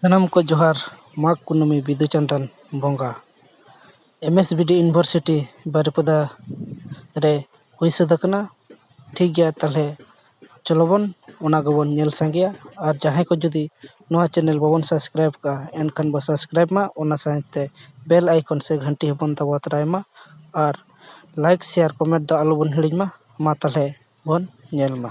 ᱥᱟᱱᱟᱢ ᱠᱚ ᱡᱚᱦᱟᱨ ᱢᱟᱜᱽ ᱠᱩᱱᱟᱹᱢᱤ ᱵᱤᱫᱩ ᱪᱟᱸᱫᱟᱱ ᱵᱚᱸᱜᱟ MSBD ᱤᱭᱩᱱᱤᱵᱷᱟᱨᱥᱤᱴᱤ ᱵᱟᱨᱤᱯᱟᱫᱟ ᱨᱮ ᱦᱩᱭ ᱥᱟᱹᱛ ᱟᱠᱟᱱᱟ। ᱴᱷᱤᱠ ᱜᱮᱭᱟ, ᱛᱟᱦᱚᱞᱮ ᱪᱚᱞᱚ ᱵᱚᱱ ᱚᱱᱟ ᱜᱮᱵᱚᱱ ᱧᱮᱞ ᱥᱟᱸᱜᱮᱭᱟ। ᱟᱨ ᱡᱟᱦᱟᱸᱭ ᱠᱚ ᱡᱩᱫᱤ ᱱᱚᱣᱟ ᱪᱮᱱᱮᱞ ᱵᱟᱵᱚᱱ ᱥᱟᱵᱥᱠᱨᱟᱭᱤᱵ ᱠᱟᱜᱼᱟ, ᱮᱱᱠᱷᱟᱱ ᱵᱚ ᱥᱟᱵᱥᱠᱨᱟᱭᱤᱵ ᱢᱟ, ᱚᱱᱟ ᱥᱟᱶᱛᱮ ᱵᱮᱞ ᱟᱭᱠᱚᱱ ᱥᱮ ᱜᱷᱟᱱᱴᱤ ᱦᱚᱸᱵᱚᱱ ᱫᱟᱵᱟᱣ ᱛᱚᱨᱟᱭ ᱢᱟ। ᱟᱨ ᱞᱟᱭᱤᱠ ᱥᱮᱭᱟᱨ ᱠᱚᱢᱮᱱᱴ ᱫᱚ ᱟᱞᱚᱵᱚᱱ ᱦᱤᱲᱤᱧ ᱢᱟ। ᱢᱟ ᱛᱟᱦᱚᱞᱮ ᱵᱚᱱ ᱧᱮᱞ ᱢᱟ।